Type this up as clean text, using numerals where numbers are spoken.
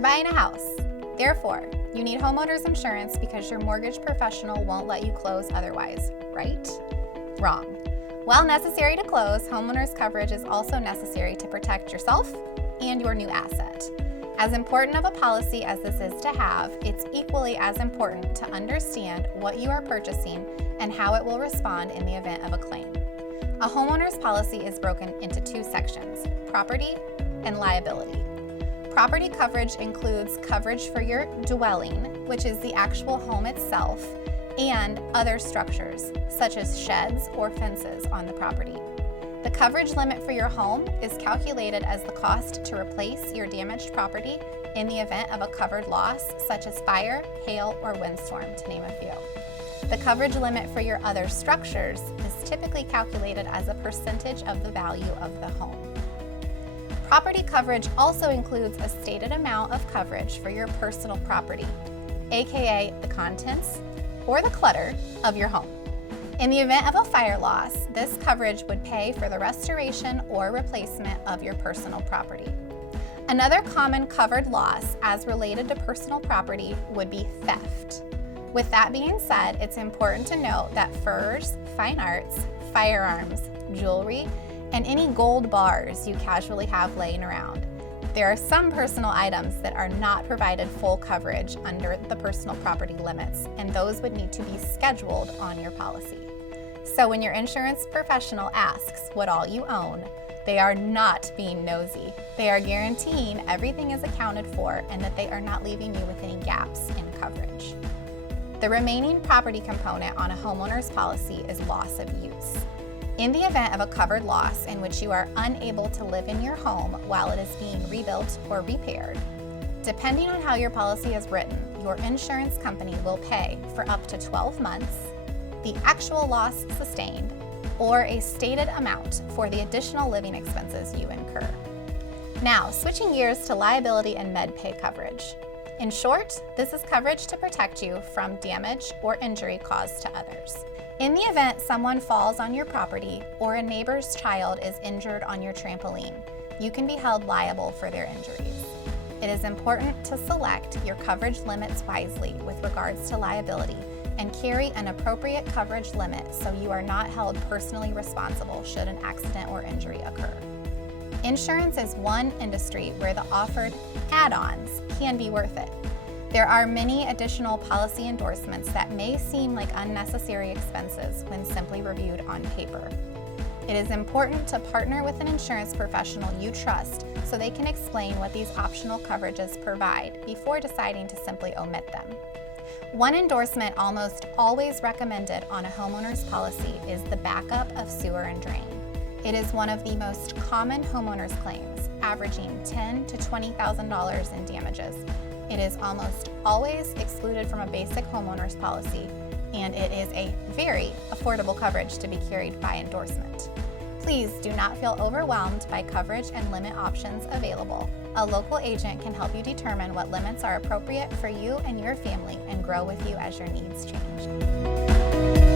You're buying a house. Therefore, you need homeowners insurance because your mortgage professional won't let you close otherwise, right? Wrong. While necessary to close, homeowners coverage is also necessary to protect yourself and your new asset. As important of a policy as this is to have, it's equally as important to understand what you are purchasing and how it will respond in the event of a claim. A homeowner's policy is broken into two sections, property and liability. Property coverage includes coverage for your dwelling, which is the actual home itself, and other structures, such as sheds or fences on the property. The coverage limit for your home is calculated as the cost to replace your damaged property in the event of a covered loss, such as fire, hail, or windstorm, to name a few. The coverage limit for your other structures is typically calculated as a percentage of the value of the home. Property coverage also includes a stated amount of coverage for your personal property, aka the contents or the clutter of your home. In the event of a fire loss, this coverage would pay for the restoration or replacement of your personal property. Another common covered loss as related to personal property would be theft. With that being said, it's important to note that furs, fine arts, firearms, jewelry, and any gold bars you casually have laying around. There are some personal items that are not provided full coverage under the personal property limits, and those would need to be scheduled on your policy. So when your insurance professional asks what all you own, they are not being nosy. They are guaranteeing everything is accounted for and that they are not leaving you with any gaps in coverage. The remaining property component on a homeowner's policy is loss of use. In the event of a covered loss in which you are unable to live in your home while it is being rebuilt or repaired, depending on how your policy is written, your insurance company will pay for up to 12 months, the actual loss sustained, or a stated amount for the additional living expenses you incur. Now, switching gears to liability and med-pay coverage. In short, this is coverage to protect you from damage or injury caused to others. In the event someone falls on your property or a neighbor's child is injured on your trampoline, you can be held liable for their injuries. It is important to select your coverage limits wisely with regards to liability and carry an appropriate coverage limit so you are not held personally responsible should an accident or injury occur. Insurance is one industry where the offered add-ons can be worth it. There are many additional policy endorsements that may seem like unnecessary expenses when simply reviewed on paper. It is important to partner with an insurance professional you trust so they can explain what these optional coverages provide before deciding to simply omit them. One endorsement almost always recommended on a homeowner's policy is the backup of sewer and drain. It is one of the most common homeowners claims, averaging $10,000 to $20,000 in damages. It is almost always excluded from a basic homeowner's policy, and it is a very affordable coverage to be carried by endorsement. Please do not feel overwhelmed by coverage and limit options available. A local agent can help you determine what limits are appropriate for you and your family and grow with you as your needs change.